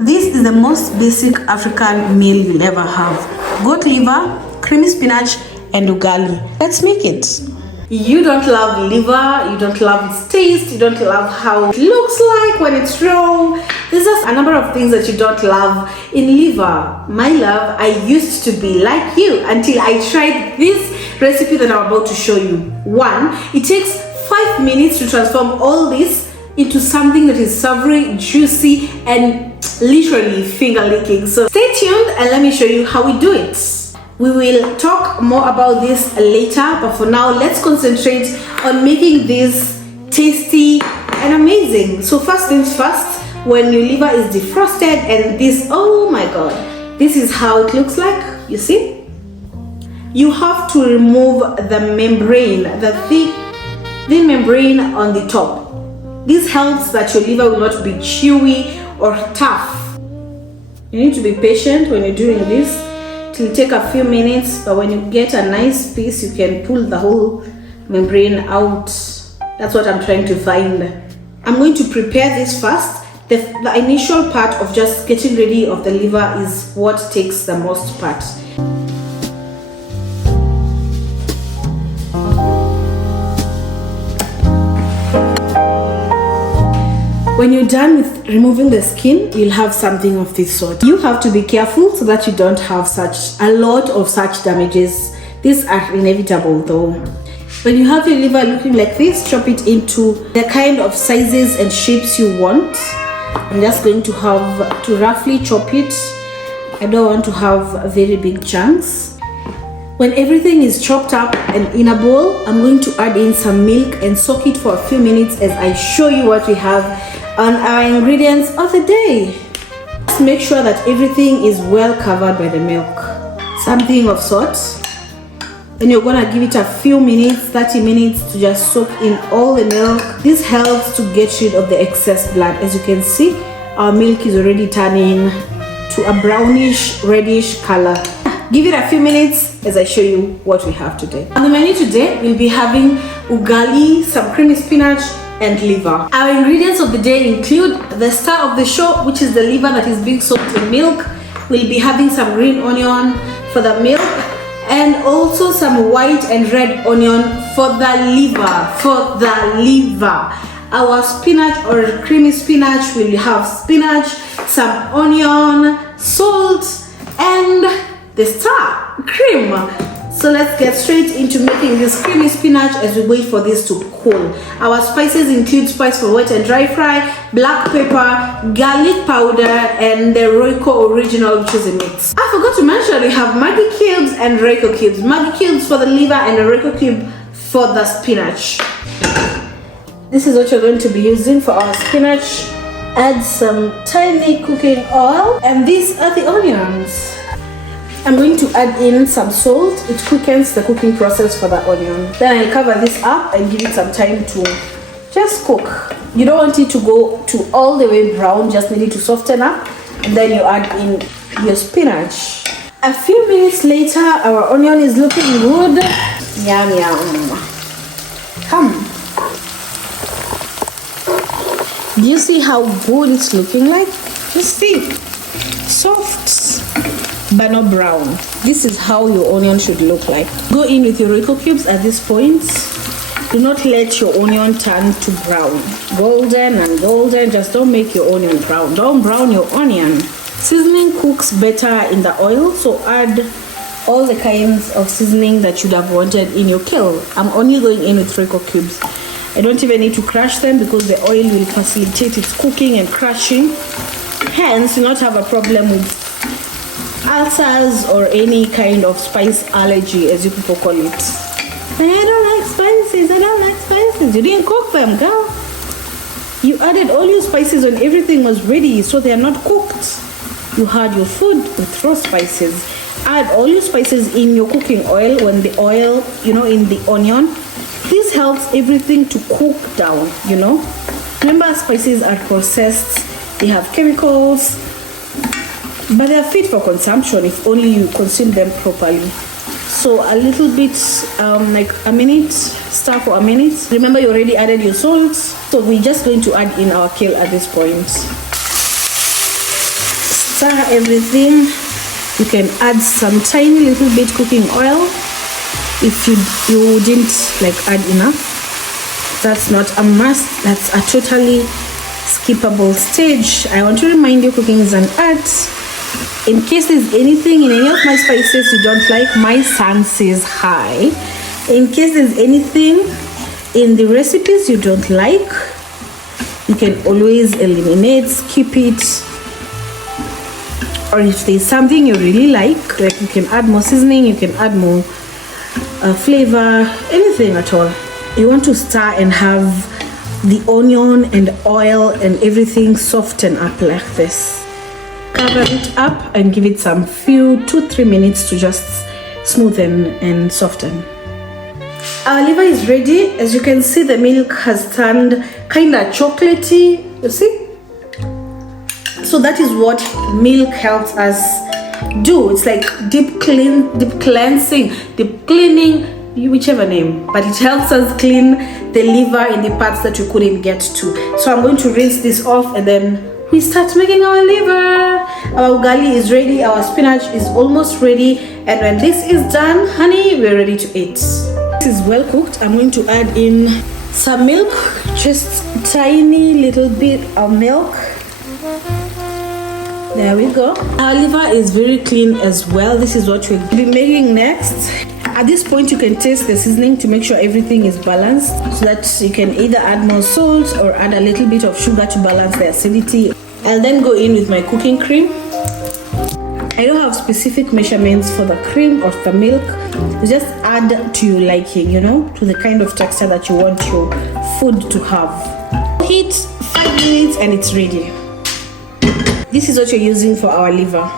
This is the most basic African meal you'll ever have. Goat liver, creamy spinach, and ugali. Let's make it. You don't love liver, you don't love its taste, you don't love how it looks like when it's raw. There's just a number of things that you don't love in liver. My love, I used to be like you until I tried this recipe that I'm about to show you. 1, it takes 5 minutes to transform all this into something that is savory, juicy, and literally finger licking. So stay tuned and let me show you how we do it. We will talk more about this later, but for now let's concentrate on making this tasty and amazing. So first things first, when your liver is defrosted and this, oh my god, this is how it looks like. You see, you have to remove the membrane, the thin membrane on the top. This helps that your liver will not be chewy or tough. You need to be patient when you're doing this. It will take a few minutes, but when you get a nice piece, you can pull the whole membrane out. That's what I'm trying to find. I'm going to prepare this first. The initial part of just getting ready of the liver is what takes the most part. When you're done with removing the skin, you'll have something of this sort. You have to be careful so that you don't have a lot of such damages. These are inevitable though. When you have your liver looking like this, chop it into the kind of sizes and shapes you want. I'm just going to have to roughly chop it. I don't want to have very big chunks. When everything is chopped up and in a bowl, I'm going to add in some milk and soak it for a few minutes as I show you what we have on our ingredients of the day. Just make sure that everything is well covered by the milk. Something of salt. Then you're gonna give it a few minutes, 30 minutes to just soak in all the milk. This helps to get rid of the excess blood. As you can see, our milk is already turning to a brownish, reddish color. Give it a few minutes as I show you what we have today. On the menu today, we'll be having ugali, some creamy spinach, and liver. Our ingredients of the day include the star of the show, which is the liver that is being soaked in milk. We'll be having some green onion for the milk and also some white and red onion for the liver. Our spinach or creamy spinach, we'll have spinach, some onion, salt, and the star cream. So let's get straight into making this creamy spinach as we wait for this to cool. Our spices include spice for wet and dry fry, black pepper, garlic powder, and the Royco original, which is a mix. I forgot to mention we have Maggi cubes and Royco cubes. Maggi cubes for the liver and the Royco cube for the spinach. This is what you're going to be using for our spinach. Add some tiny cooking oil, and these are the onions. I'm going to add in some salt. It quickens the cooking process for the onion. Then I'll cover this up and give it some time to just cook. You don't want it to go to all the way brown, just need it to soften up. And then you add in your spinach. A few minutes later, our onion is looking good. Yum, yum. Come. Do you see how good it's looking like? Just see. Soft, but not brown. This is how your onion should look like. Go in with your Royco cubes at this point. Do not let your onion turn to brown. Golden and golden, just don't make your onion brown. Don't brown your onion. Seasoning cooks better in the oil, so add all the kinds of seasoning that you'd have wanted in your kale. I'm only going in with Royco cubes. I don't even need to crush them because the oil will facilitate its cooking and crushing. Hence, you'll not have a problem with ulcers or any kind of spice allergy, as you people call it. I don't like spices, I don't like spices. You didn't cook them, girl. You added all your spices when everything was ready, so they are not cooked. You had your food with raw spices. Add all your spices in your cooking oil when the oil, in the onion. This helps everything to cook down, Remember, spices are processed. They have chemicals, but they are fit for consumption if only you consume them properly. So a little bit, like a minute, stir for a minute. Remember, you already added your salt, so we're just going to add in our kale at this point. stir everything. You can add some tiny little bit cooking oil if you didn't like add enough. That's not a must, that's a totally skippable stage. I want to remind you, cooking is an art. In case there's anything in any of my spices you don't like, my son says hi. In case there's anything in the recipes you don't like, you can always eliminate, skip it. Or if there's something you really like you can add more seasoning, you can add more flavor, anything at all. You want to stir and have the onion and oil and everything soften up like this. Cover it up and give it some 2-3 minutes to just smoothen and soften. Our liver is ready. As you can see, the milk has turned kind of chocolatey, you see? So that is what milk helps us do. It's like deep cleansing, deep cleaning, whichever name, but it helps us clean the liver in the parts that you couldn't get to. So I'm going to rinse this off and then we start making our liver. Our ugali is ready, our spinach is almost ready, and when this is done, honey, we're ready to eat. This is well cooked. I'm going to add in some milk, just tiny little bit of milk. There we go. Our liver is very clean as well. This is what we'll be making next. At this point, you can taste the seasoning to make sure everything is balanced, so that you can either add more salt or add a little bit of sugar to balance the acidity. I'll then go in with my cooking cream. I don't have specific measurements for the cream or the milk. You just add to your liking, to the kind of texture that you want your food to have. Heat 5 minutes and it's ready. This is what you're using for our liver.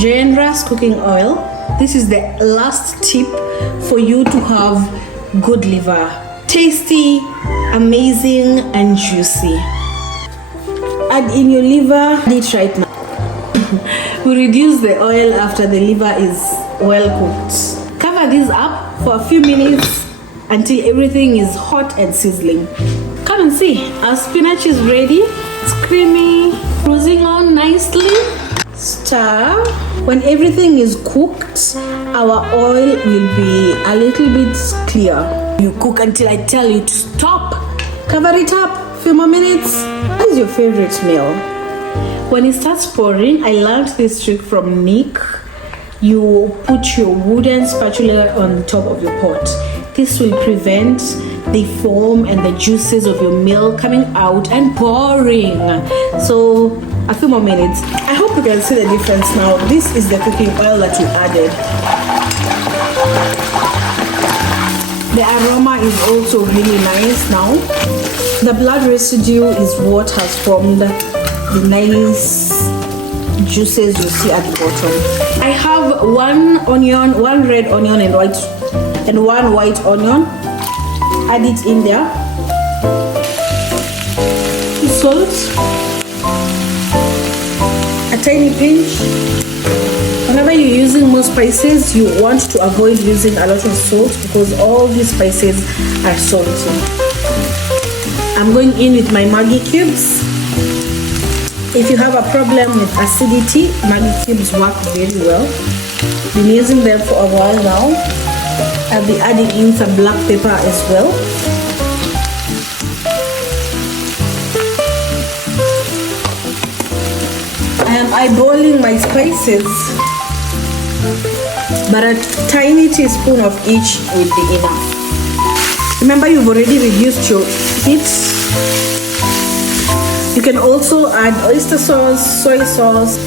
Giant cooking oil. This is the last tip for you to have good liver. Tasty, amazing, and juicy. Add in your liver. Add it right now. We reduce the oil after the liver is well cooked. Cover this up for a few minutes until everything is hot and sizzling. Come and see. Our spinach is ready. It's creamy, cruising on nicely. Stir. When everything is cooked, our oil will be a little bit clear. You cook until I tell you to stop. Cover it up, few more minutes. What is your favorite meal? When it starts pouring, I learned this trick from Nick. You put your wooden spatula on top of your pot. This will prevent the foam and the juices of your milk coming out and pouring. So a few more minutes. I hope you can see the difference now. This is the cooking oil that we added. The aroma is also really nice now. The blood residue is what has formed the nice juices you see at the bottom. I have one red onion and one white onion. Add it in there. Salt, a tiny pinch. Whenever you're using more spices, you want to avoid using a lot of salt because all these spices are salty. I'm going in with my Maggi cubes. If you have a problem with acidity, Maggi cubes work very well. Been using them for a while now. I'll be adding in some black pepper as well. I am eyeballing my spices, but a tiny teaspoon of each will be enough. Remember, you've already reduced your heat. You can also add oyster sauce, soy sauce,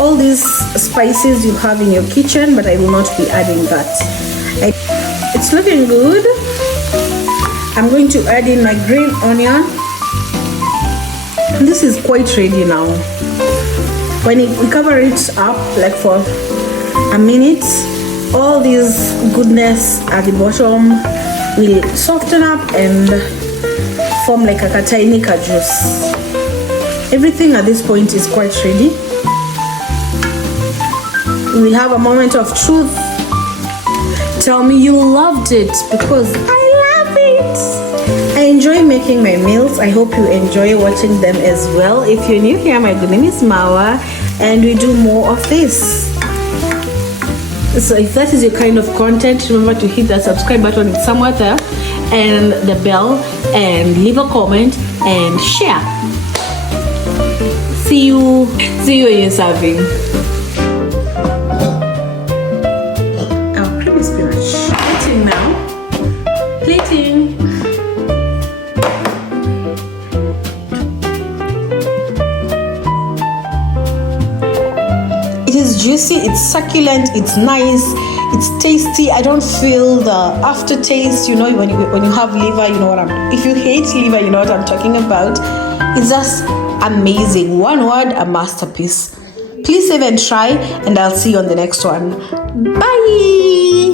all these spices you have in your kitchen, but I will not be adding that. It's looking good. I'm going to add in my green onion. This is quite ready now. When we cover it up like for a minute, all this goodness at the bottom will soften up and form like a tiny juice. Everything at this point is quite ready. We will have a moment of truth. Tell me you loved it, because I love it. I enjoy making my meals. I hope you enjoy watching them as well. If you're new here, my good name is Mawa. and we do more of this. So if that is your kind of content, remember to hit that subscribe button, it's somewhere there, and the bell, and leave a comment and share. See you when you're serving. Our creamy spinach. Plating now. Plating. It is juicy, it's succulent, it's nice, it's tasty. I don't feel the aftertaste, you know, when you have liver, you know what if you hate liver, you know what I'm talking about. It's just amazing. One word, a masterpiece. Please save and try, and I'll see you on the next one. Bye.